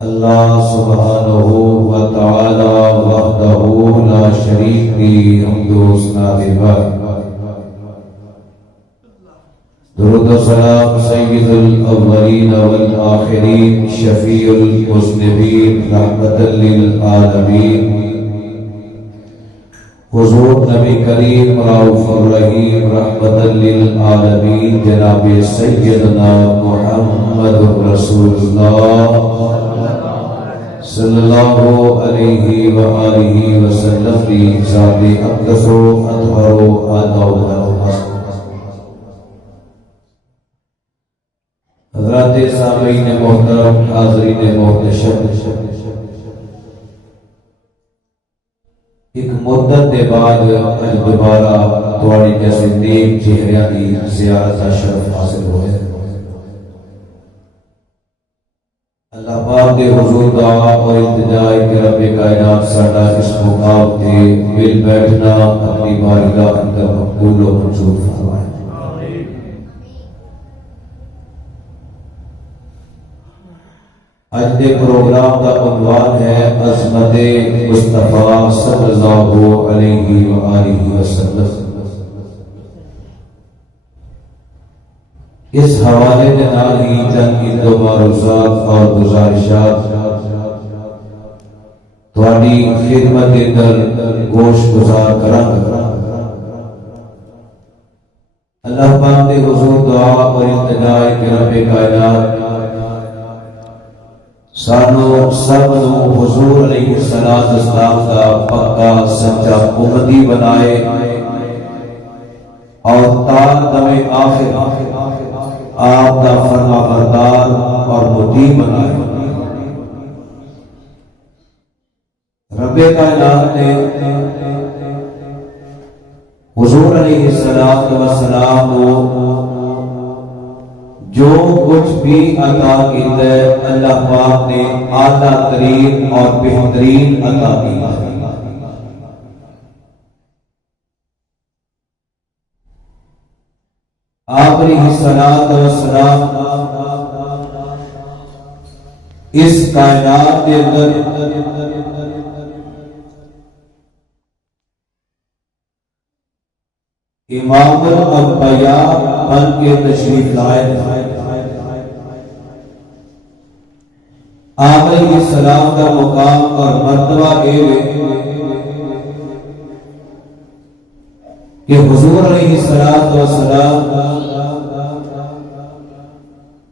اللہ سبحانہ و تعالی وحدہ لا شریک کی حمد و ثنا درود و سلام سید الاولین والآخرین شفیع المذنبین رحمت للعالمین حضور نبی کریم رؤوف الرحیم رحمت للعالمین جناب سیدنا محمد رسول اللہ صلی اللہ علیہ وآلہ وسلم کی ذات اقدس و اطہر و اعلی و حضرات سامعین محترم حاضرین محتشم، ایک مدت کے بعد دوبارہ تھوڑی جیسے نیک چہریاں کی زیارت کا شرف حاصل ہوئے۔ اللہ پاک کے حضور دعا اور التجا کہ رب کائنات ساڈا اس مقام تے مل بیٹھنا اپنی بارگاہ اندر مقبول و منظور فرمائے۔ آج کے پروگرام کا عنوان ہے عظمت مصطفیٰ صلی اللہ علیہ وآلہ وسلم۔ اس حوالے کے نال ہی چند دو معروضات اور گزارشات تھوڑی خدمت اندر گوش گزار کراں۔ اللہ پاک کے حضور دعا اور التجا کہ رب کائنات سانو سب نو حضور علیہ السلام کا پکا سچا امتی بنائے اور تا دم آخر آپ کا فرما بردار اور مطیع بنائے۔ رب کائنات نے حضور علیہ السلام کو جو کچھ بھی عطا کیتا ہے اللہ پاک نے اعلیٰ ترین اور بہترین عطا کیا ہے۔ آپ علیہ السلام اس کائنات کے اندر امام الانبیاء بن کے تشریف لائے۔ آپ علیہ السلام کا مقام اور مرتبہ کہ حضور علیہ السلام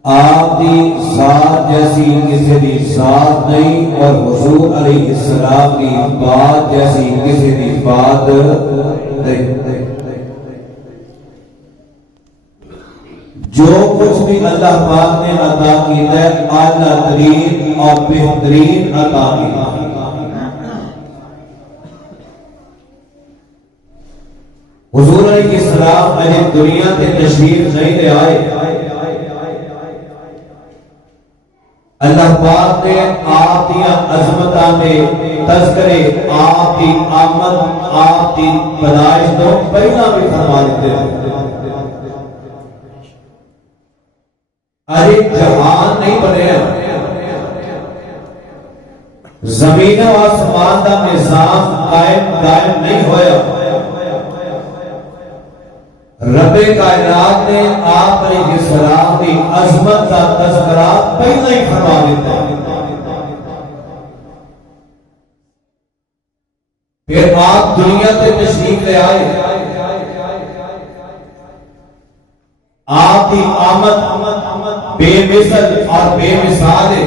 آپ کی ذات جیسی کسی دی ذات نہیں اور حضور علیہ السلام کی بات جیسی کسی دی بات نہیں۔ جو کچھ بھی اللہ پاک نے عطا کیا ہے اعلیٰ ترین اور بہترین عطا کیا ہے۔ حضور علیہ السلام اجے دنیا تے تشریف نہیں لے آئے، اللہ پاک نے آپ کی عظمتاں دے تذکرے آپ کی آمد آپ کی پیدائش تو پہلا بھی فرما دیتے ہیں۔ ارے جہان نہیں بنے، زمین و آسمان کا نظام قائم نہیں ہویا۔ رب کائنات نے آپ علیہ السلام کی عظمت کا تذکرہ پہلا ہی فرما دیتا ہے۔ پھر آپ دنیا سے تشریف لے آئے، آپ کی آمد بے مثل اور بے مثال ہے۔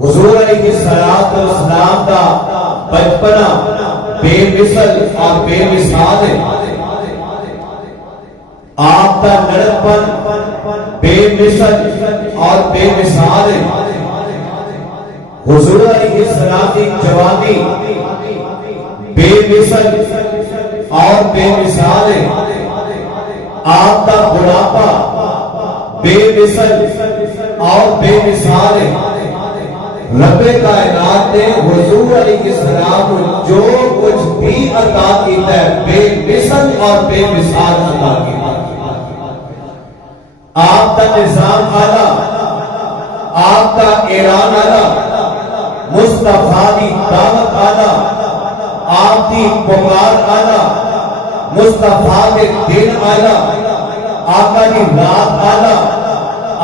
حضور علیہ السلام کا بچپنا بے مثل اور بے مثال ہے۔ آپ کا لڑکپن بے مثل اور بے مثال ہے۔ حضور علیہ السلام کی جوانی بے مثل اور بے مثال ہے۔ آپ کا بڑھاپا بے مثل اور بے مثال ہے۔ رب کائنات نے حضور علیہ السلام جو کچھ بھی عطا کیتا ہے بے مثل اور بے مثال عطا کیتا ہے۔ آپ کا نظام آلہ، آپ کا اعلان آلہ، مصطفیٰ دی دعوت آلہ، آپ دی پکار آلہ، مصطفیٰ دے دن آلہ، آقا دی رات آلہ،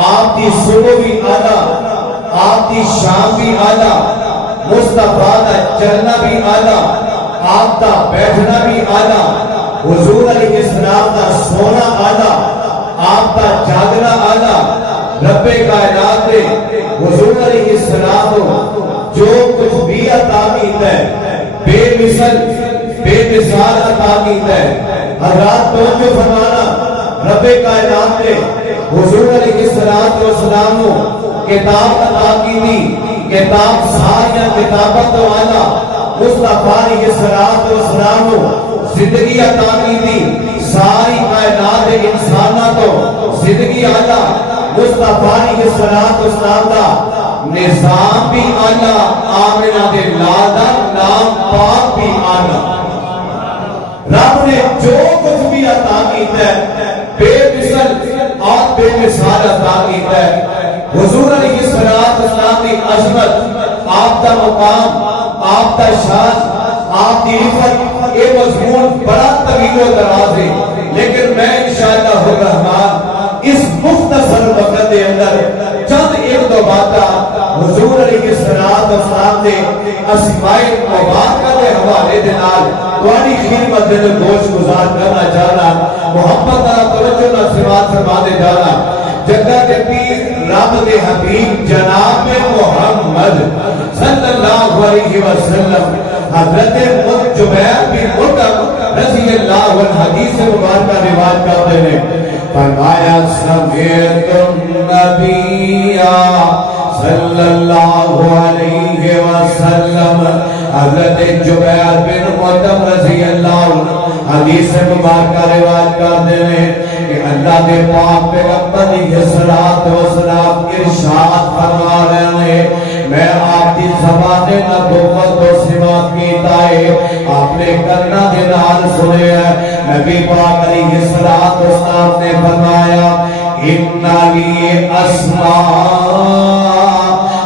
آپ دی صبح بھی آلہ، آپ دی شام بھی آلہ، مصطفیٰ دا چلنا بھی آلہ، آپ دا بیٹھنا بھی آلہ، حضور علیہ السلام دا سونا آلہ، آپ دا جاگنا آلہ، رب کائنات نے حضور علیہ السلام کو جو کچھ بھی عطا کیتا ہے بے مثل بے مثال عطا کیتا ہے۔ حضرات توجہ فرمانا، رب کائنات نے حضور علیہ السلام کو کتاب عطا کی تھی، کتاب ساری کتابت والا مصطفیٰ علیہ السلام کو زندگی عطا کی تھی، ساری کائنات انسانہ تو زندگی آلہ، مصطفیٰ علیہ السلام کا نظام بھی آلہ، آمنہ دے لادہ نام پاک بھی آلہ۔ رب نے جو کچھ بھی عطا کیتا ہے بے مثل اور بے مثال عطا کیتا ہے۔ حضور علیہ السلام کی عظمت، آپ کا مقام، آپ کا شان، آپ کی عزت، یہ مضمون بڑا طویل و دراز ہے، لیکن میں انشاءاللہ الرحمن اس مختصر وقت کے اندر چند ایک دو باتاں حضور علیہ السلام نے اسماء مبارکہ کے حوالے دے نال تہاڈی خدمت دے گوش گزار کرنا چاہنا، محبت دا توجہ نال سماعت فرما دے جانا۔ جگہ کے پیر رب دے حبیب جناب محمد صلی اللہ علیہ وسلم حضرت جبیر بن مطعم رضی اللہ عنہ حدیث مبارکہ روایت کرتے ہیں، فرمایا سمعت النبی صلی اللہ علیہ وسلم، حضرت جبیر بن مطعم رضی اللہ عنہ حدیث مبارکہ روایت کرتے ہیں کہ اللہ دے پاک پیغمبر علیہ السلام ارشاد فرما رہے ہیں، میں آپ کی زبان نبوت و سماعت کیتا ہے، آپ نے کرنا دے نال سنے ہیں۔ نبی پاک علیہ السلام نے فرمایا اِنَّ لِي اسْمَاءَ،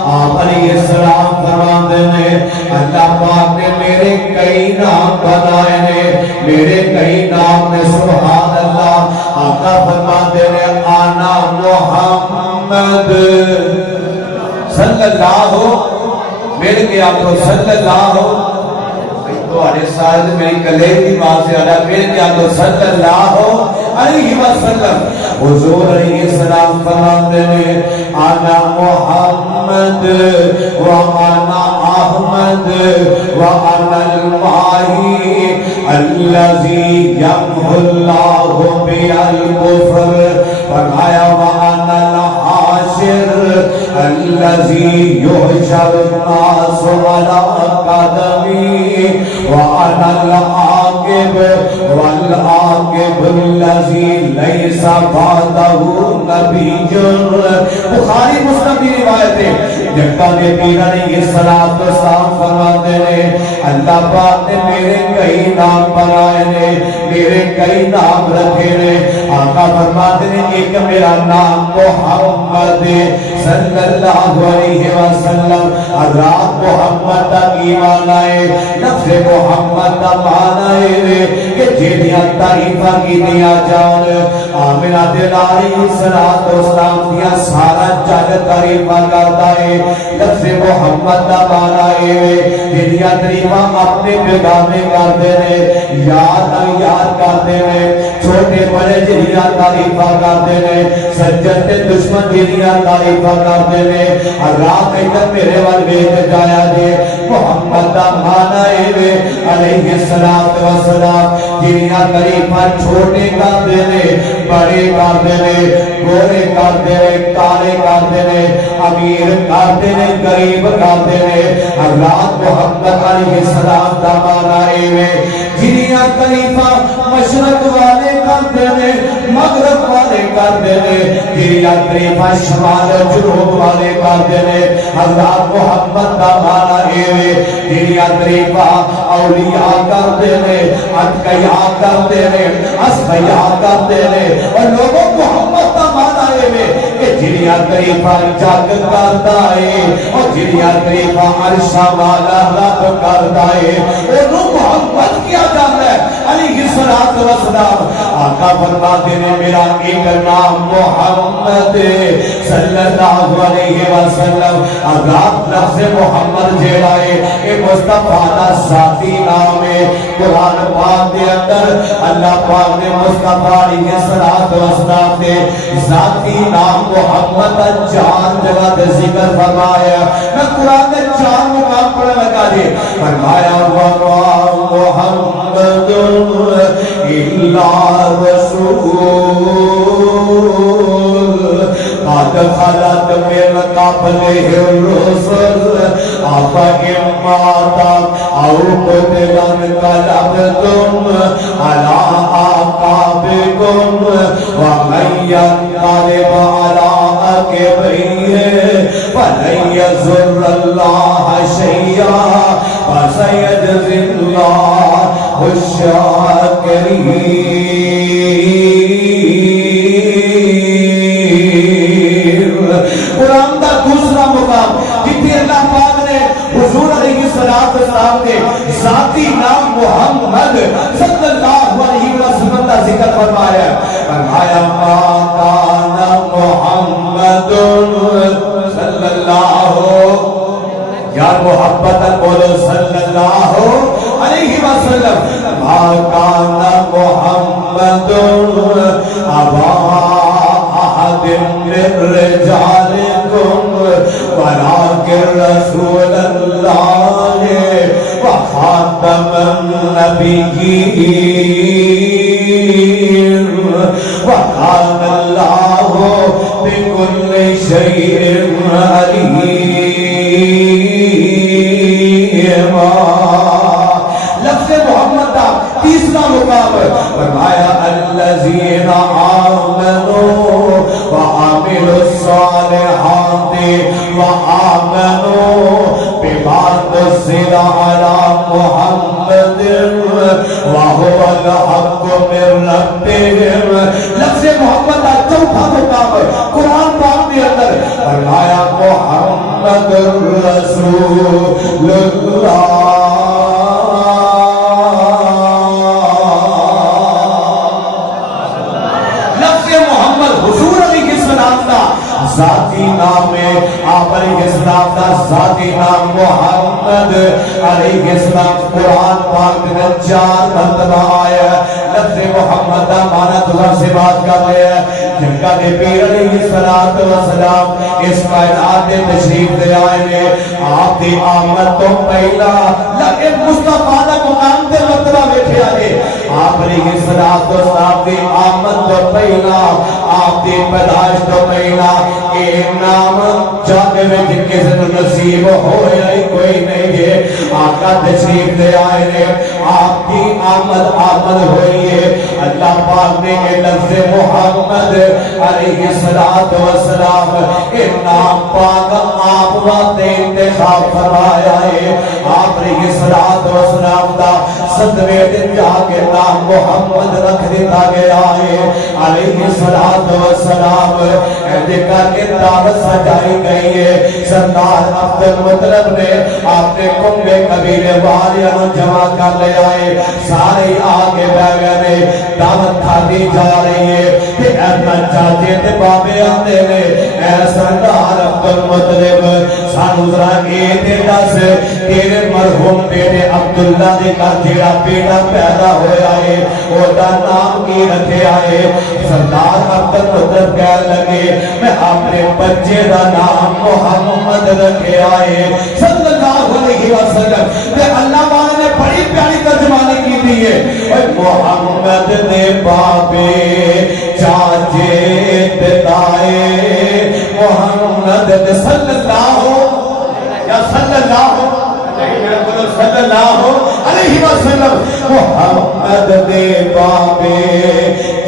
آپ علیہ السلام فرماتے ہیں اللہ پاک نے میرے کئی نام بنائے ہیں، میرے کئی نام نے، سبحان اللہ۔ آقا فرماتے ہیں آنا محمد صلی اللہ، میرے کے آپ کو صلی اللہ، تو آنے ساتھ میری کلیم کی بات سے آنا، میرے کے آپ کو صلی اللہ علیہ وسلم۔ حضور علیہ السلام فرماتے ہیں آنا محمد وانا احمد وانا الماہی الذی یمحو اللہ بها الکفر، فرمایا وانا الحاشر الذی یحشر الناس علی قدمی، وانا العاقب والعاقب الذی لیس بعدہ نبی۔ بخاری مسلم کی روایت ہے، جگہ کے پیر علیہ السلام فرماتے ہیں اللہ پاک نے میرے کئی نام بنائے نے، میرے کئی نام رکھے نے۔ آقا فرماتے ہیں ایک میرا نام محمد صلی اللہ علیہ وسلم، حضرات محمد کا کی معنی ہے، لفظ محمد کا معنی ہے کہ جنہاں تعریفہ کی دیا جان، آمنہ دلاری السلام دیا سارا جگ تعریفہ کرتا ہے۔ لفظ محمد کا معنی ہے جنہاں تعریفہ اپنے بیگانے کرتے ہیں، یاد کرتے ہیں، چھوٹے بڑے جنہاں تعریفہ کرتے ہیں، سجد تے دشمن جنہاں تعریفہ کرتے ہیں۔ رات ادھر میرے والے جایا جے محمد کا معنی ہے علیہ السلام، جنہاں تعریفہ چھوٹے کرتے ہیں، بڑے کرتے ہیں، گورے کرتے ہیں، کالے کرتے ہیں، امیر کرتے ہیں، غریب کرتے ہیں۔ حضرات محمد علیہ السلام کا معنی ہے جنہاں تعریفہ مشرق والے کرتے ہیں، مغرب والے کرتے ہیں، جنہاں تعریفہ شمال جنوب والے کرتے ہیں۔ حضرات محمد کا معنی ہے جنہاں تعریفہ اولیاء کرتے ہیں، اتقیاء کرتے ہیں، اصفیاء کرتے ہیں، اور لوگوں محمد کا معنی ہے جڑیاں تریفاں جگ کردا ہے او جڑیاں تریفاں عرش والا رب کردا ہے اونوں محبت کیا جاندا ہے علیہ الصلوۃ والسلام آقا فرماتے نے میرا ایک نام محمد صلی اللہ علیہ وسلم اگر لفظ محمد جیڑا ہے اے مصطفیٰ دا ذاتی نام ہے قرآن پاک دے اندر اللہ پاک نے مصطفیٰ علیہ السلام دے ذاتی نام محمد دا 4 جگہ تے ذکر فرمایا میں قرآن دے 4 مقام پڑھنے لگا دے فرمایا محمد الا رسول قد خلت من قبله الرسل أفإن مات أو قتل انقلبتم على أعقابكم ومن ينقلب على عقبيه فلن يضر الله شيئا وسيجزي الله الشاكرين قرآن دا دوسرا مقام جتنے اللہ پاک نے حضور علیہ السلام کے ذاتی نام محمد صلی اللہ علیہ وسلم کا ذکر فرمایا فرمایا ما کان محمد صلی اللہ یار محبت بولو صلی اللہ علیہ وسلم ما کان محمد ابا احد من رجالكم ولكن رسول الله وخاتم النبيين وكان الله بكل شيء عليما لفظ محمد کا تیسرا مقام فرمایا الذین آمنوا وعملوا الصالحات وآمنوا بما نزل على محمد وهو الحق من ربهم لفظ محمد کا چوتھا مقام قرآن پاک کے اندر فرمایا محمد رسول اللہ ذاتی نام ہے آپ علیہ السلام دا ذاتی نام محمد علیہ السلام قرآن پاک میں 4 مرتبہ آیا لفظ محمد دا معنی تمہاں سے بات کر رہے ہیں جن کا نبی علیہ السلام اس کائنات میں تشریف لے آئے نے آپ دی آمد تو پہلا لیکن مصطفیٰ دا مقام تے مرتبہ بیٹھے آئے آپ علیہ السلام دی آمد تو پہلا آپ دی پیدائش تو پہلا اے نام جانے میں جن کے سے نصیب ہویا ہی کوئی نہیں ہے آقا تشریف لے آئے نے آپ کی آمد ہوئی ہے اللہ پاک نے اے لفظ محمد علیہ السلام اے نام پاک آپ وقت انتخاب فرمایا ہے آپ علیہ السلام دا صدوے دن جا کے نام محمد رکھ دیتا گیا ہے علیہ السلام ایسے کر کے دعوت سجائی گئی ہے سردار عبد المطلب نے آپ نے کنبے قبیلے والیاں جمع کر لے آئے سارے آگے بیٹھ گئے دعوت کھاتی جا رہی ہے کہ اے چاچے تے بابے آتے نے اے سردار عبد المطلب سانو ذرا اے تے دس تیرے مرحوم بیٹے عبداللہ دے گھر جیڑا بیٹا پیدا ہویا ہے او دا نام کی رکھے آئے سردار عبد المطلب کہہ لگے میں اپنے بچے دا نام محمد رکھے آئے صلی اللہ علیہ وسلم تے اللہ والے نے بڑی پیاری ترجمانی کی دی ہے اے محمد دے بابے چاچے دتائے محمد دے صلی اللہ یا صلی اللہ صلی اللہ علیہ وسلم محمد دے بابے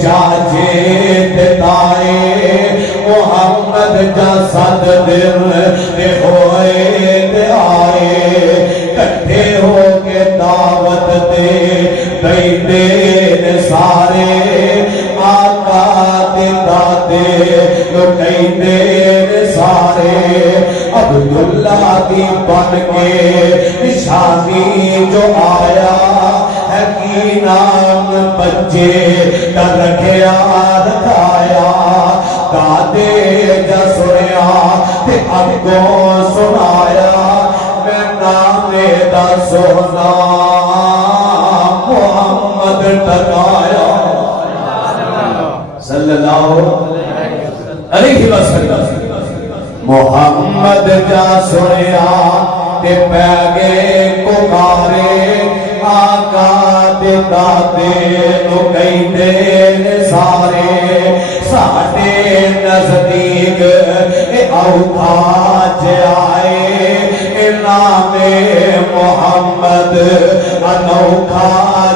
چاچے دتائے محمد جا صد دن دے ہوئے دے آئے کٹھے ہو کے دعوت دے دے سارے آقا دے دادے لٹائی دے ہادی بن کے نشانی جو آیا ہے کی نام بچے کا رکھیا رکھایا دادے جا سنیا تے اگوں سنایا میں نام دا سونا محمد ٹکایا صلی اللہ علیہ وسلم محمد جا سنیا تے پیگے کمارے آقا دے دادے نو کئی دین سارے ساڑے نزدیک اوکھا جائے نام محمد انوکھا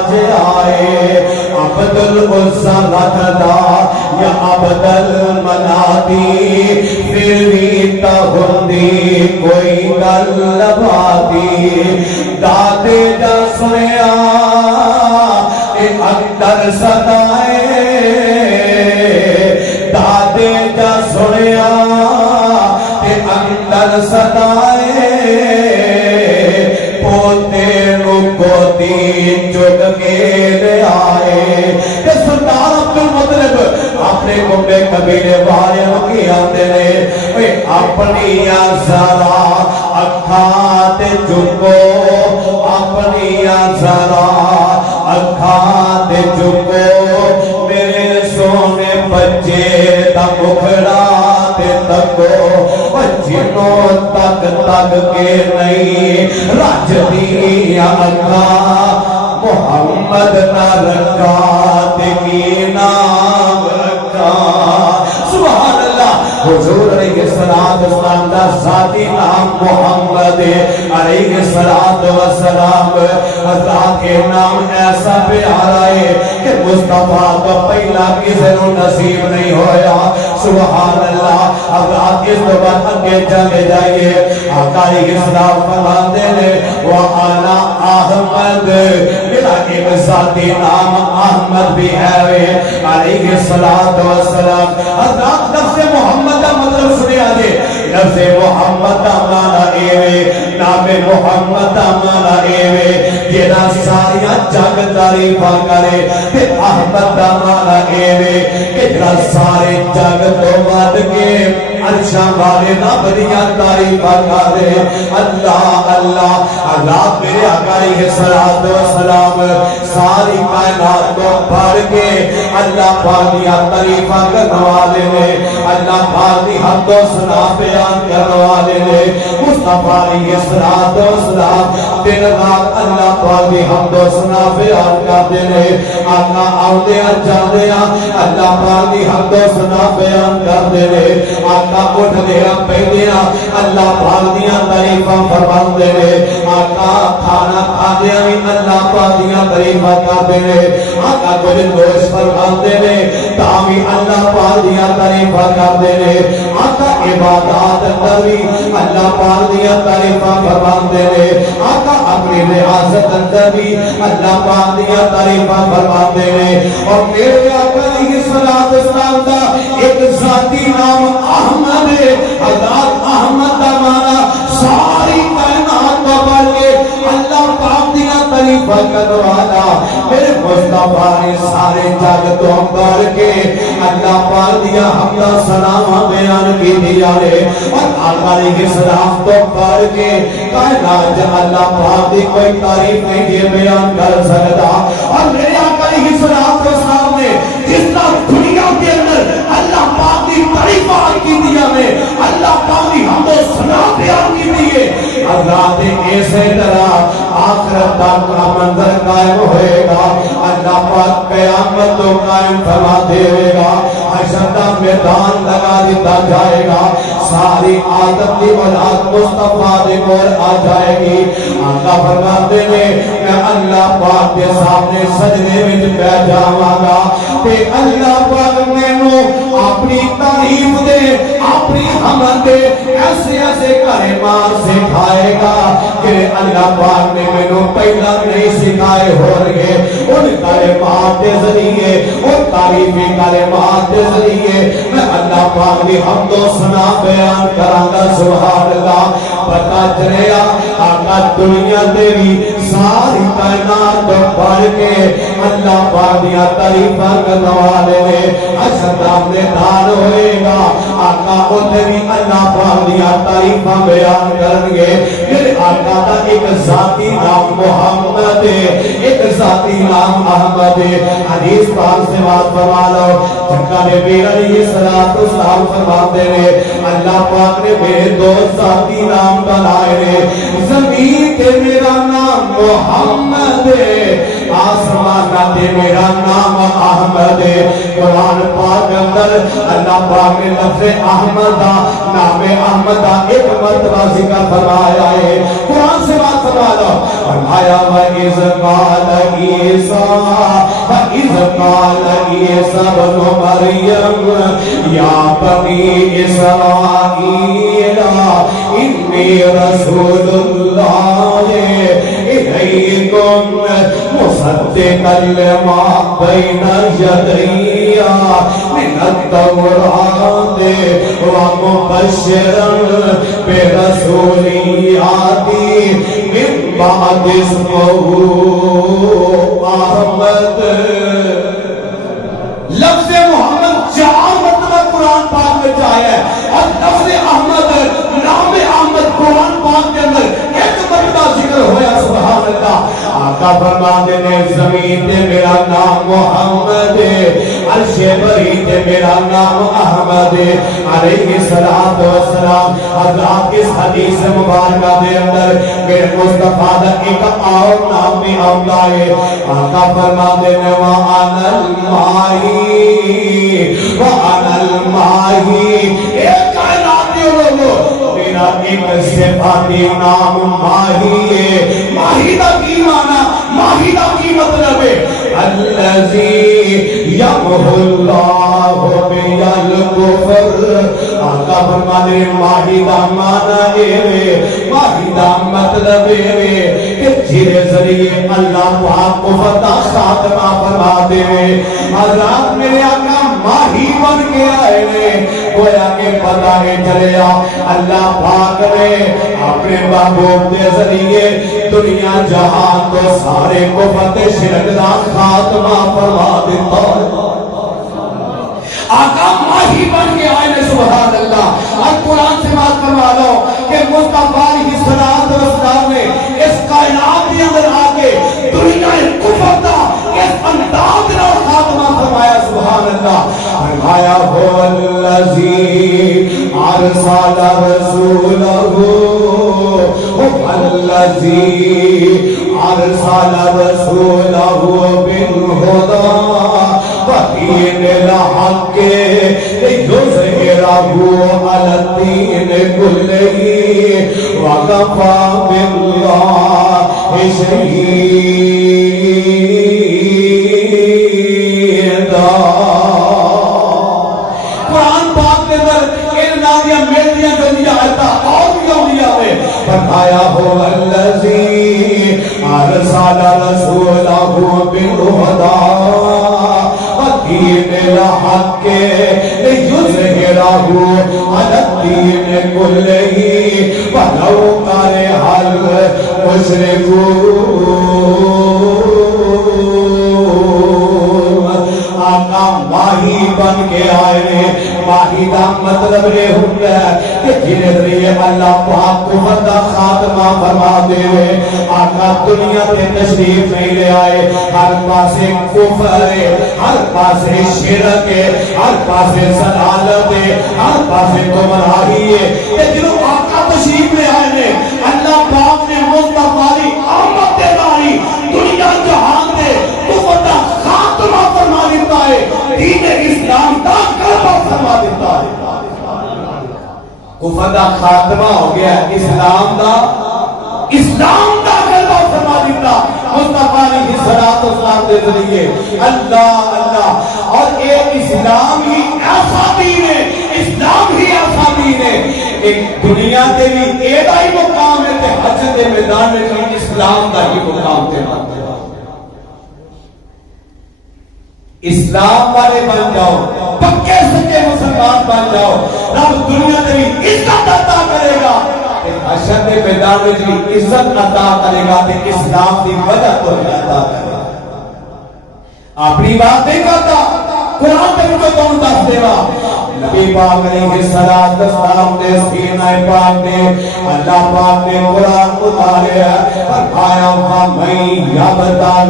جائے عبد العزا لکھدا یا عبد المنادی پھر بھی تہندی کوئی گل باتی دادے جا سنیا اے اندر صدائے دادے جا سنیا اے اندر صدائے پوتے نو گودی چگ کے لے آئے کہ سردار عبد المطلب اپنے گمبے قبیلے والے کی آتے نے اپنی ذرا اکھاں تے جھکو اپنی ذرا اکھاں تے جھکو میرے سونے بچے دا مکھڑا تے تکو جنوں تک تک کے نہیں رج دی اکھاں محمد نہ رکھا تے کی نام رکھا سبحان اللہ حضور علیہ السلام دا ذاتی نام محمد علیہ السلام حضرات کے نام ایسا پیارا ہے کہ مصطفیٰ تو پہلا کسی نو نصیب نہیں ہویا سبحان اللہ حضرات اس تو بعد اگے چلے جائیے آقا علیہ السلام فرماتے نے وَأَنَا أَحْمَدُ میرا ایک ذاتی نام احمد بھی ہے علیہ السلام حضرات لفظ محمد کا مطلب سنے آجے لفظ محمد کا معنی ایوے نام محمد کا معنی ایوے جینا ساریاں جگ تعریفہ کرے تے احمد کا معنی ایوے کہ جنا سارے جگ تو بات کے عرشاں والے نبریاں تعریفہ کرے اللہ اللہ اللہ میرے آقا علیہ السلام ساری کائنات کو پڑھ کے اللہ پاکیہ تعریفہ کرنے والے نے اللہ پاکی حد و سنا بیان کرنے والے نے مصطفیٰ علیہ السلام دن رات اللہ پاکی حد و سنا بیان کرتے نے آقا آؤں جاندے اللہ پاکی حد و سنا بیان کرتے نے آقا اٹھ دیا پہنیا اللہ پاکیہ تعریفہ فرماندے نے آقا کھانا کھاندیا بھی اللہ پاکیہ تعریفہ کرتے نے آقا کچھ گوشت فرماندے نے تاوی اللہ پاکیہ تعریفہ کرتے نے آقا عبادات اندر بھی اللہ پاکیہ تعریفہ فرماندے نے آقا اپنی ریاضت اندر بھی اللہ پاکیہ تعریفہ فرماندے نے اور میرے آقا علیہ السلام دا ایک ذاتی نام احمد ہے حضرات احمد دا مانا ساری کائنات کو بڑھ کے اللہ پاک دیا تعریفہ کروانا میرے مصطفیٰ نے سارے جگ تو بڑھ کے اللہ پاک دیا حمدہ سلامہ بیان کی دیا ہے اور آقا علیہ السلام تو بڑھ کے کائنات اللہ پاک دی کوئی تعریف نہیں یہ بیان کر سکتا اور میرے آقا علیہ السلام نے جس طرح دنیا کے اندر اللہ پاک دی تعریفہ کی دیا میں اللہ پاک دی حمد و ثنا بیان کی دیئے حضرات ایسے طرح آخرت تک کا منظر قائم ہوئے گا اللہ پاک قیامت تو قائم فرما دے گا حشر کا میدان لگا دیتا جائے گا ساری آدم کی اولاد مصطفیٰ دے کول آ جائے گی آقا فرماتے ہیں میں اللہ پاک کے سامنے سجدے میں بیٹھ جاواں گا تے اللہ پاک مینوں اپنی تعریف دے اپنی حمد دے ایسے ایسے کلمات سکھائے گا کہ اللہ پاک نے مینوں پہلا نہیں سکھائے ہو رہے ان کلمات کے ذریعے ان تعریفی کلمات کے ذریعے میں اللہ پاک دی حمد و ثنا بیان کراں سبحان اللہ پتہ چلیا آقا دنیا دے بھی ساری کائنات پڑھ کے اللہ پاک دی تعریفاں کرنے والے نے حشر دا میدان ہوئے گا آقا اوتھے بھی اللہ پاک دی تعریفاں بیان کرن گے میرے آقا دا ایک ذاتی نام محمد ہے ایک ذاتی نام احمد ہے حدیث پاک سے بات فرما لو جھکا نبی علیہ السلام فرماتے ہیں اللہ پاک نے میرے دو ذاتی نام بنائے ہیں زمین تے میرا نام محمد ہے آسمان تے میرا نام احمد ہے قرآن پاک اندر اللہ پاک نے لفظ احمد نام احمد ایک مرتبہ ذکر فرمایا ہے قرآن سے بات فرما لو فرمایا وَإِذْ قَالَ عِيسَىٰ وَإِذْ قَالَ عِيسَىٰ ابْنُ مَرْيَمَ يَا بَنِي إِسْرَائِيلَ إِنِّي رَسُولُ اللَّهِ إِلَيْكُمْ مُصَدِّقًا لِمَا بَيْنَ يَدَيَّ مِنَ التَّوْرَاةِ وَمُبَشِّرًا بِرَسُولٍ يَأْتِي مِن بَعْدِي اسْمُهُ احمد لفظ محمد 4 مرتبہ قرآن پاک میں آیا ہے اور لفظ احمد نام احمد قرآن پاک کے اندر ایک مرتبہ ذکر ہوا سبحان اللہ آقا فرماتے ہیں زمین تے میرا نام محمد ہے عرش بری تے میرا نام احمد ہے علیہ السلام حضرات اس حدیث مبارکہ دے اندر میرے مصطفیٰ دا ایک اور نام بھی آمدہ ہے آقا فرماتے ہیں وَأَنَا الْمَاهِي وَأَنَا الْمَاهِي ایک کائناتی لوگو میرا ایک صفاتی نام ماہی ہے ماہی دا کی معنی ماہی دا کی مطلب ہے الذی یمحو اللہ بیا الکفر آقا فرماتے ہیں ماہی دا معنی ہے ماہی دا مطلب ہے کہ جیرے ذریعے اللہ پاک کفر دا خاتمہ فرماتے ہیں حضرات میرے آقا ماہی بن کے آئے نے گویا کہ پتہ ہے چلیا اللہ پاک نے اپنے محبوب کے ذریعے دنیا جہان کو سارے کفر شرک دا خاتمہ فرما دیتا آقا ماہی بن کے آئے نے سبحان اللہ اور قرآن سے بات فرما لو کہ مصطفیٰ علیہ السلام نے اس کائنات کے اندر آ کے دنیا کفر دا اس انداز نہ خاتمہ فرمایا سبحان اللہ فرمایا هو الذی ارسل رسولہ هو الذی ارسل رسولہ بالہدی ودین الحق لِیُظْہِرَهُ عَلَى الدِّینِ کُلِّهِ وَکَفَىٰ بِاللَّهِ شَہِیدًا قرآن پاک کے اندر ان نادیاں میلدیاں جو دیا آتا اور بھی اولیاء میں فرمایا هو الذی ارسل رسولہ بالہدی ودین الحق لِیُظْہِرَهُ عَلَى الدِّینِ کُلِّهِ وَلَوْ کَرِہَ الْمُشْرِکُونَ آقا ماہی بن کے آئے ماہی دا مطلب یہ ہوتا ہے کہ جنہیں ذریعے اللہ پاک کفر دا خاتمہ فرما دے آقا دنیا تے تشریف نہیں لے آئے ہر پاسے کفر ہے ہر پاسے شرک ہے ہر پاسے ضلالت ہے ہر پاسے گمراہی ہے کہ جنہوں آقا تشریف لے آئے نے اللہ پاک نے مصطفیٰ علی آمد دے داری دنیا جہان دے کفر دا خاتمہ فرما دیتا ہے دین اسلام دا غلبہ فرما دیتا ہے کفر دا خاتمہ ہو گیا اسلام دا غلبہ فرما دیتا مصطفیٰ علیہ السلام دے ذریعے اللہ اللہ اور ایک اسلام ہی ایسا دین ہے اسلام ہی ایسا دین ہے ایک دنیا دے بھی ایدہ ہی مقام ہے تے حج دے میدان میں اسلام دا ہی مقام تے اسلام والے بن جاؤ پکے سچے مسلمان بن جاؤ رب دنیا میں بھی عزت عطا کرے گا حشر کے میدان میں بھی عزت عطا کرے گا تے اسلام دی وجہ تو عطا کرے گا اپنی بات نہیں کرتا قرآن تے مجھے کون دس دے گا نبی پاک علیہ السلام نے سینہ پاک نے اللہ پاک نے قرآن اتاریا فرمایا فَمَن یبتغِ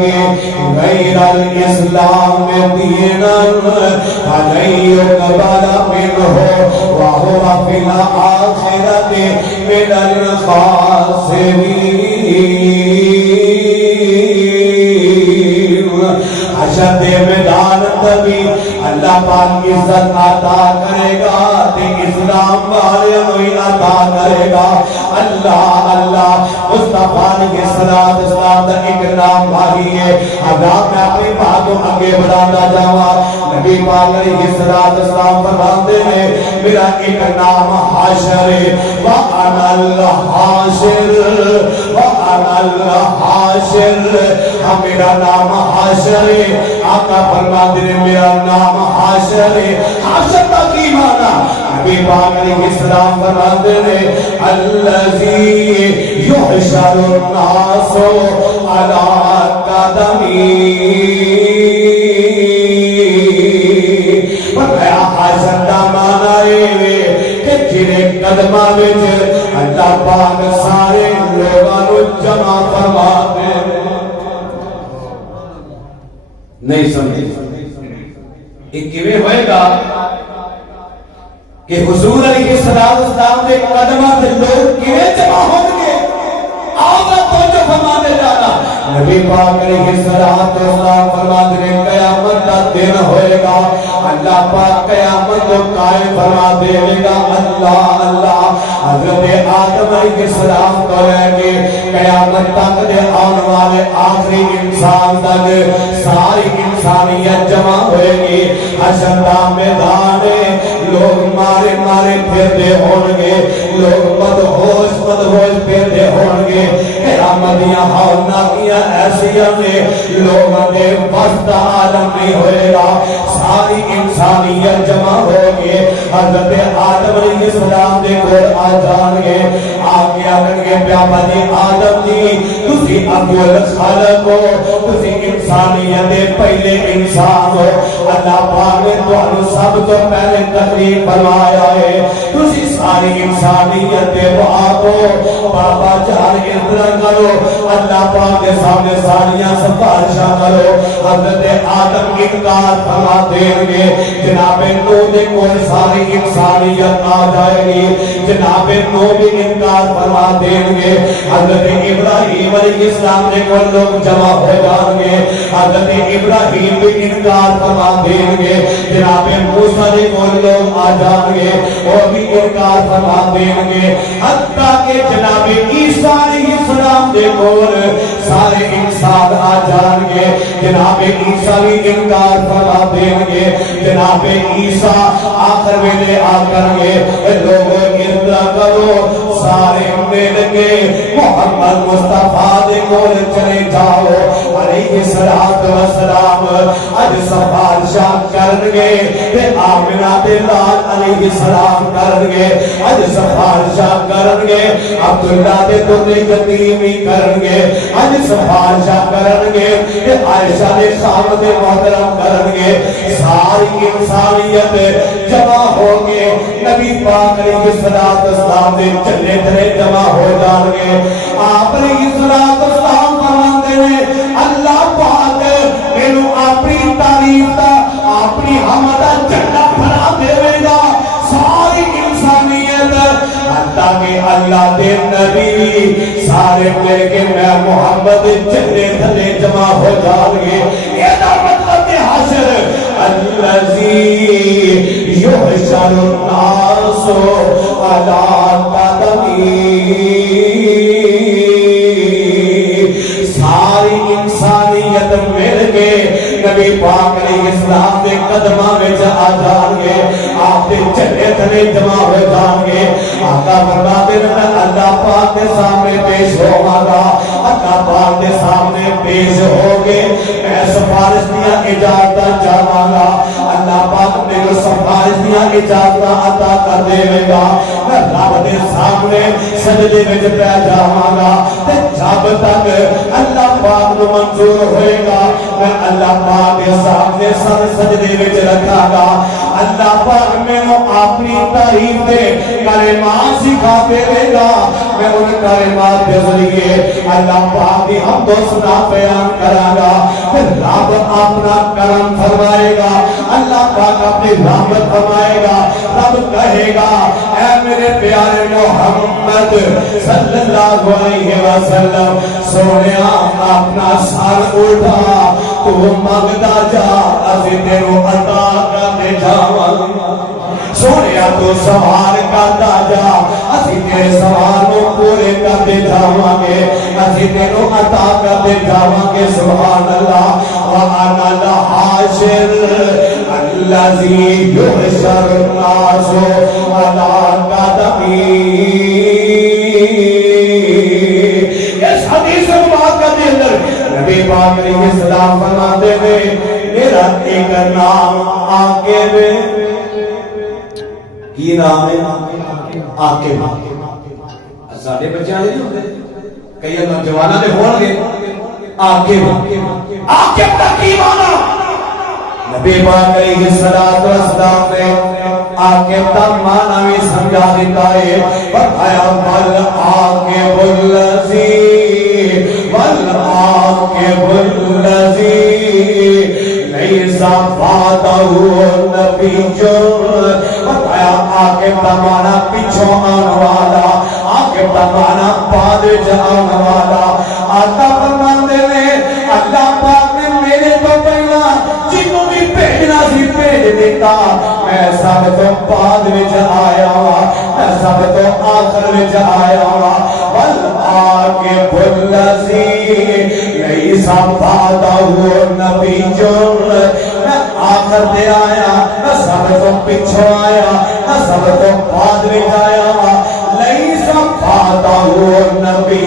غَیْرَ الْإِسْلَامِ دِینًا فَلَن یُقْبَلَ مِنْهُ وَهُوَ فِی الْآخِرَةِ مِنَ الْخَاسِرِینَ حشر کے میدان تبھی اللہ پاک عزت عطا کرے گا تے اسلام والے ہوئی عطا کرے گا اللہ اللہ مصطفیٰ علیہ السلام دا اکرام بھائی ہے آداب میں اپنی باتوں آگے بڑھانا جاوا نبی پاک علیہ السلام فرماتے ہیں میرا ایک نام حاشر وَأَنَا الْحَاشِرُ وَأَنَا الْحَاشِرُ میرا نام حاشر آقا فرماتے ہیں میرا نام حاشر حاشر کا کی مانا نبی پاک علیہ السلام فرماتے ہیں الذی یحشر الناس علی قدمی فرمایا حاشر کا مانا ہے کہ جنہیں قدمہ میں اللہ پاک سارے لوگوں جمع فرماتے ہیں نہیں سمجھے ایک کیویں ہوئے گا کہ حضور علیہ السلام کے قدمہ سے لوگ کیویں جمع ہوں گے آگا تو جو فرمانے جانا نبی پاک علیہ السلام فرماتے ہیں قیامت کا دن ہوئے گا اللہ پاک قیامت کو قائم فرما دے گا اللہ اللہ حضرت آدم علیہ السلام کو رہیں گے قیامت تک دے آنے والے آخری انسان تک ساری انسانیت جمع ہوئے گی حشر کا میدان لوگ مارے مارے پھردے ہونگے لوگ مدہوش پھردے ہونگے قیامتیاں ہوناکیاں ایسیاں نے لوگوں نے وسط عالم نہیں ہوئے گا ساری انسانیت جمع ہوگی حضرت آدم علیہ السلام دے کول آ جان گے آگے آگے گے پیابا جی آدم جی تسی اول خالق ہو تسی انسانیت دے پہلے انسان ہو اللہ پاک نے تو سب تو پہلے تقریب فرمایا ہے تسی ساری انسانیت دے باپ ہو بابا جان اندر کرو اللہ پاک کے سامنے ساریاں سفارشاں کرو حضرت آدم انکار فرما دیں گے جناب نوح دے کول ساری انسانیت آ جائے گی جناب نوح بھی انکار فرما دیں گے حضرت ابراہیم علیہ السلام دے کول لوگ جمع ہو جائیں گے حضرت ابراہیم بھی انکار فرما دیں گے جناب موسیٰ دے کول لوگ آ جائیں گے وہ بھی انکار فرما دیں گے حتیٰ کہ جناب عیسیٰ علیہ السلام دے کول سارے انسان آ جان گے جناب عیسیٰ بھی انکار فرما دیں گے جناب عیسیٰ آخر ویلے آ کر گے لوگوں اردا کرو سارے مل کے محمد مصطفیٰ دے کول چلے جاؤ علیہ السلام اج سفارشاں کرن گے تے آمنہ دے لال علیہ السلام کرن گے اج سفارشاں کرن گے عبداللہ دے دنیا یتیمی کرن گے اج سفارشاں کرن گے تے عائشہ دے خامد محترم کرن گے ساری انسانیت جمع ہو گے نبی پاک علیہ السلام دے چلے تھے جمع ہو جان گے آپ علیہ السلام فرماتے ہیں اللہ پاک مینوں اپنی تعریف دا اپنی حمد دا جنت بنا دے گا ساری انسانیت تاکہ اللہ دے نبی سارے مل کے میں محمد چلے تھلے جمع ہو جان گے یہ مطلب ہے حشر الذی یحشر الناس علی قدمی ساری انسانیت مل کے نبی پاک علیہ السلام دے قدمہ میں آ جان گے آپ دے چلے تھلے جمع ہو جان گے آقا فرماتے ہیں اللہ پاک کے سامنے پیش ہوگا گا اللہ پاک کے سامنے پیش ہوگے میں سفارش دیا اجازت چاہاں گا اللہ پاک نے جو سفارش دیا اجازت عطا کر دے گا میں رب دے سامنے سجدے وچ پہ جاواں گا تے جب تک اللہ پاک نو منظور ہوئے گا میں اللہ پاک دے سامنے سر سجدے وچ رکھاں گا اللہ پاک مینوں اپنی تعریف دے کلمات سکھا دے گا میں ان کلمات کے ذریعے اللہ پاک دی حمد و ثنا بیان کراں گا پھر رب اپنا کرم فرمائے گا اللہ پاک اپنی رحمت فرمائے گا رب کہے گا اے میرے پیارے محمد صلی اللہ علیہ وسلم سونیا اپنا سر اٹھا تو مانگدا جا اسی تینوں عطا کرتے جاواں سونیا تو سوال کرتا جا اسی تیرے سوال کو پورے کرتے جاواں گے اسی تینوں عطا کرتے جاواں گے سبحان اللہ وانا الحاشر الذی یحشر الناس علی قدمی اس حدیث مبارکہ کے اندر نبی پاک علیہ السلام فرماتے ہیں میرا ایک نام عاقب کی نام ہے عاقب ساڈے بچے والے نہیں ہوتے کئی نوجوانوں نے ہون گے عاقب عاقب کا کی معنی نبی پاک علیہ السلام نے عاقب کا معنی بھی سمجھا دیتا ہے فرمایا والعاقب الذی لیس بعدہ نبی فرمایا عاقب کا معنی پیچھوں آنے والا عاقب کا معنی بعد جان والا آقا فرماتے ہیں اللہ پاک نے میرے تو پہلا جنوں بھی بھیجنا سی بھیج دیتا میں سب تو بعد وچ آیا میں سب تو آخر وچ آیا والعاقب الذی لیس بعدہ نبی میں آخر دے آیا میں سب تو پیچھوں آیا میں سب تو بعد وچ آیا لیس بعدہ نبی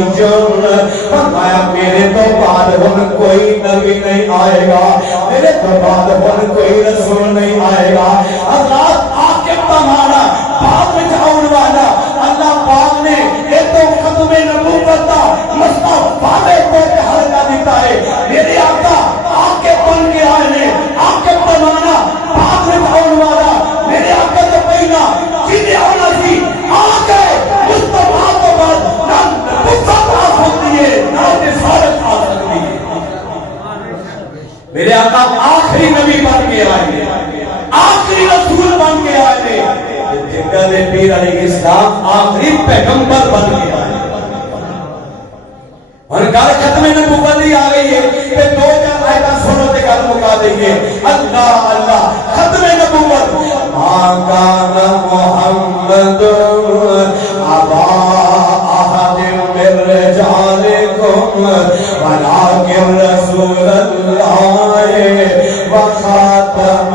فرمایا میرے تو بعد ہن کوئی نبی نہیں آئے گا میرے تو بعد ہن کوئی رسول نہیں آئے گا حضرات عاقب کا معنی بعد میں آنے والا اللہ پاک نے یہ تو ختم نبوت کا مسئلہ وعدے کو حل کر دیتا ہے میرے آقا عاقب بن کے آئے ہیں عاقب کا معنی بعد میں آنے والا میرے آقا تو پہلا جنہیں آنا سی آ گئے مصطفیٰ تو بعد نہ مصطفیٰ ہوتی ہے نہ رسالت آ سکتی ہے میرے آقا آخری نبی بن کے آئے ہیں آخری رسول بن کے آئے ہیں جنگل پیر علیہ السلام آخری پیغمبر بن کے آئے اور گل ختم نبوت ہی آ گئی ہے کہ دو چار آیتاں سنو تے گل مکا دئیے اللہ اللہ ختم نبوت ما کان محمد ابا احد من رجالکم ولکن رسول اللہ وخاتم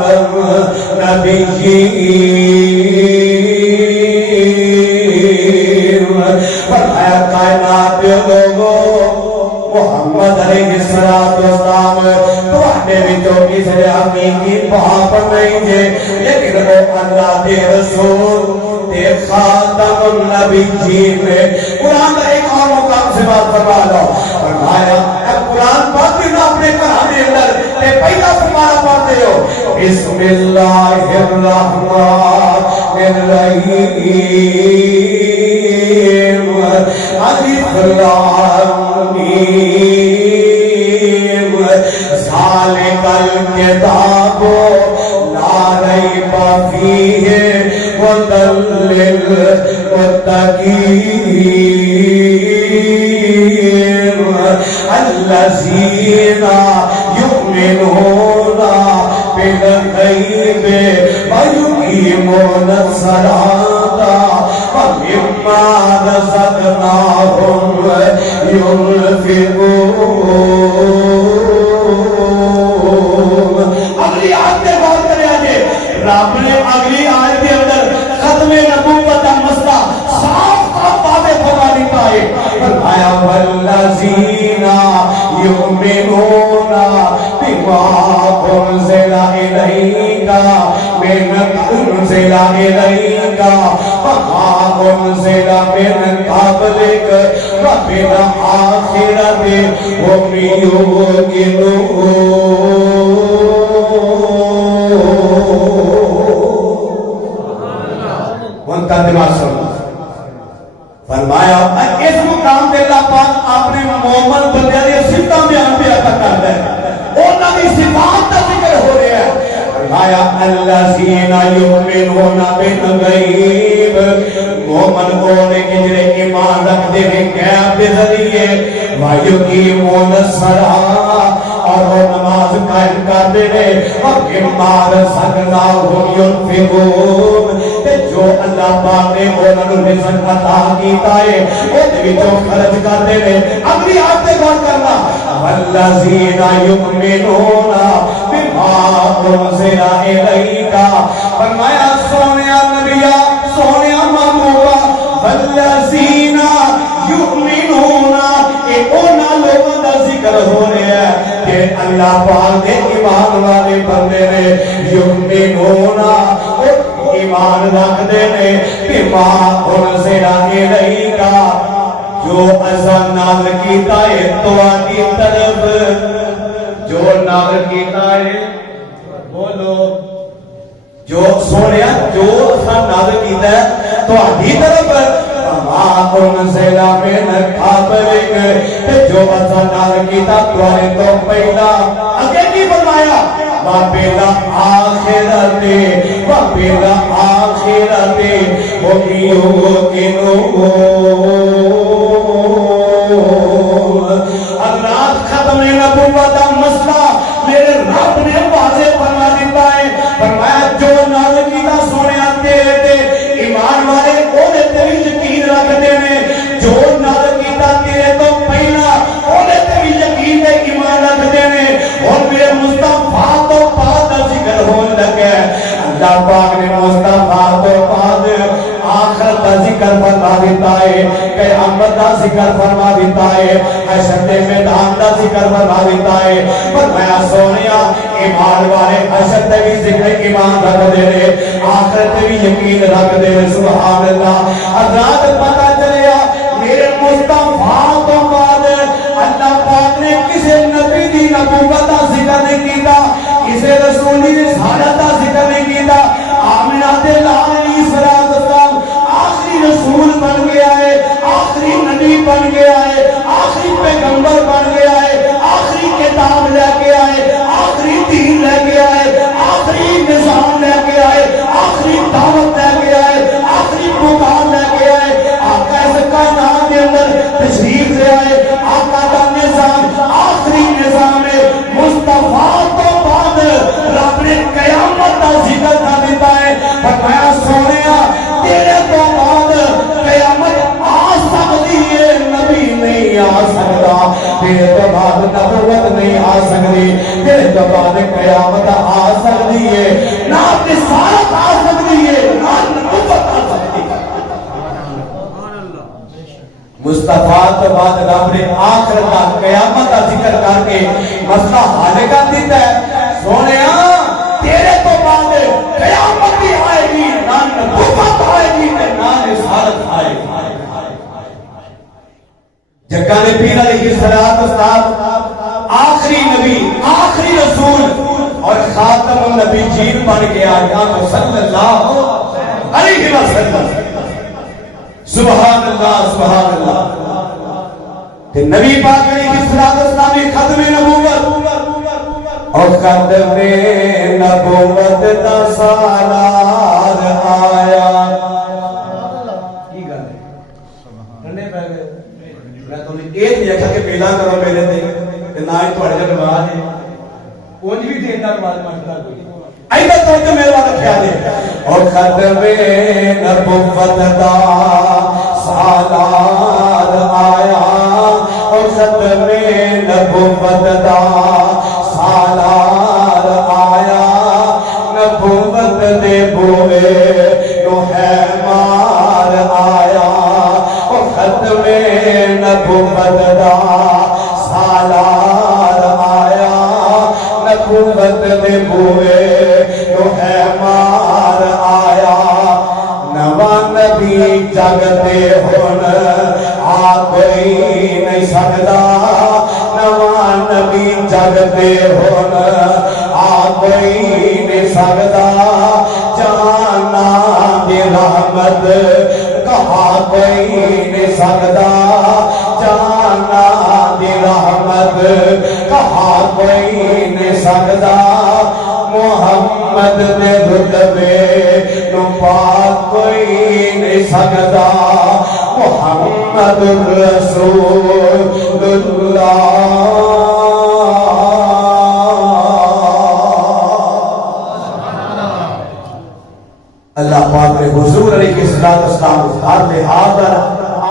النبیین فرمایا کائنات لوگوں محمد علیہ السلام تواڈے وچوں کسے حقیقی باپ نہیں ہے لیکن وہ اللہ کے رسول تے خاتم النبیین ہے قرآن کا ایک اور مقام سے بات فرما لو فرمایا قرآن پاک میں اپنے کہانے اندر تے پہلا فرمانا پڑھتے ہو بسم اللہ الرحمن الرحیم الف لام میم ذالک الکتاب لا ریب فیہ ھدی للمتقین الذین یؤمنون بالغیب ویقیمون الصلاۃ ومما رزقناہم ينفقون اگلی آیت میں غور کریں آجے رب نے اگلی آیت کے اندر ختم نبوت کا مسئلہ صاف صاف واضح فرما دیتا ہے فرمایا والذین یؤمنون بما انزل الیک من انزل الیک وما انزل من قبلک وبالآخرۃ هم یوقنون۔ ان کا دماغ سنو، فرمایا اس مقام پہ اللہ پاک اپنے مومن بندے دی صفتاں بیان پہ عطا کرتا ہے، انہاں دی صفات کا ذکر ہو رہا ہے۔ فرمایا الذین یؤمنون بالغیب، مومن ہونے کے جڑے ایمان رکھتے ہیں غیب کے ذریعے، وَیُقِیمُونَ الصَّلَاۃَ، اور وہ نماز قائم کرتے ہیں، وَمِمَّا رَزَقْنَاهُمْ يُنْفِقُونَ، جو اللہ پاک نے انہوں نے رزق عطا کیتا ہے اس وچوں خرچ کرتے ہیں۔ اگلی آیت پہ غور کرنا، وَالَّذِينَ يُؤْمِنُونَ بِمَا أُنزِلَ إِلَيْكَ، فرمایا سونیا نبیا، سونیا محبوبہ، وَالَّذِينَ يُؤْمِنُونَ، اے انہاں لوگوں دا ذکر ہو رہا ہے کہ اللہ پاک دے ایمان والے بندے نے، یؤمنون ایمان رکھ دے نے، بما انزل الیک، جو اساں نازل کیتا ہے تواڈی طرف، جو نازل کیتا ہے، بولو، جو سونیا جو اساں نازل کیتا ہے تواڈی طرف، وما انزل من قبلک، جو اساں نازل کیتا تواڈے تو پہلا۔ اگے کی فرمایا، وَبِالْآخِرَةِ هُمْ یُوقِنُونَ۔ حضرات ختم نبوت کا مسئلہ میرے رب نے واضح فرما دیتا ہے، فرمایا جو نازل کیتا سونیا تیرے تے ایمان والے اودے تے بھی یقین رکھتے ہیں، جو نازل کیتا تیرے تو پہلا اودے تے بھی یقین تے ایمان رکھتے ہیں۔ اور میرے مصطفیٰ تو بعد ذکر ہونے لگا ہے، اللہ پاک نے مصطفیٰ تو بعد آخرت کا ذکر فرما دیتا ہے، قیامت کا ذکر فرما دیتا ہے، حشر کے میدان کا ذکر فرما دیتا ہے۔ فرمایا سونیا ایمان والے حشر تے بھی ذکر ایمان رکھ دے رہے، آخرت تے بھی یقین رکھ دے رہے، سبحان اللہ۔ حضرات پتہ چلیا میرے مصطفیٰ تو بعد اللہ پاک نے کسی نبی دی نبوت کا ذکر نہیں کیتا، کسی رسول دی رسالت کا ذکر نہیں کیتا۔ آمنہ دے لال علیہ السلام آخری رسول بن گیا ہے، آخری نبی بن گیا ہے، آخری پیغمبر بن گیا ہے، آخری کتاب لے کے آئے، آخری دین لے کے آئے، آخری نظام لے کے آئے، آخری دعوت لے کے آئے، آخری پکار لے کے آئے۔ آقا اس کائنات کے اندر تشریف لے آئے، آقا کا نظام آخری نظام ہے۔ مصطفیٰ تو بعد رب نے قیامت کا ذکر کر دیتا ہے، فرمایا سونیا تیرے تو بعد قیامت آ سکتی ہے، نبی نہیں آ سکتا، تیرے تو بعد نبوت نہیں آ سکتی، تیرے تو بعد قیامت آ سکتی ہے، نہ رسالت آ سکتی ہے، نہ نبوت آ سکتی ہے۔ مصطفیٰ تو بعد رب نے آخر کا قیامت کا ذکر کر کے مسئلہ حل کر دیتا ہے، سونیا تیرے تو بعد قیامت بھی آئے گی، نہ نبوت آئے گی نہ رسالت آئے گی۔ جگہ نے پیر علیہ السلام آخری نبی، آخری رسول اور خاتم النبی جین بن گیا، یہاں صلی اللہ علیہ وسلم۔ سبحان اللہ سبحان اللہ۔ کہ نبی پاک علیہ السلام ختم نبوت اور ختم نبوت دا سالار آیا۔ کی گل ہے؟ ٹھنڈے پہ گئے؟ میں تو نہیں ایک نہیں آکھا کہ بیلا کرو میرے تے کہ نہ ہی تھوڑے جا نماز ہے، اونج بھی دیتا نماز پڑھتا کوئی ایسا تو میرے والا خیال ہے۔ اور ختم نبوت دا سالار آیا، اور ختم نبوت دا سالار آیا، نبوت دے بوئے نو ہے مار آیا، اور ختم نبوت دا سالار آیا، نبوت دے بوئے نو ہے مار نبی جگتے ہون آ کوئی نہیں سکدا نواں نبی جگتے ہون آ کوئی نہیں سکدا جانا دی رحمت کہا کوئی نہیں سکدا جانا دی رحمت کہا کوئی نہیں سکدا محمد دے رتبے نو پاک کوئی نہیں سکدا محمد الرسول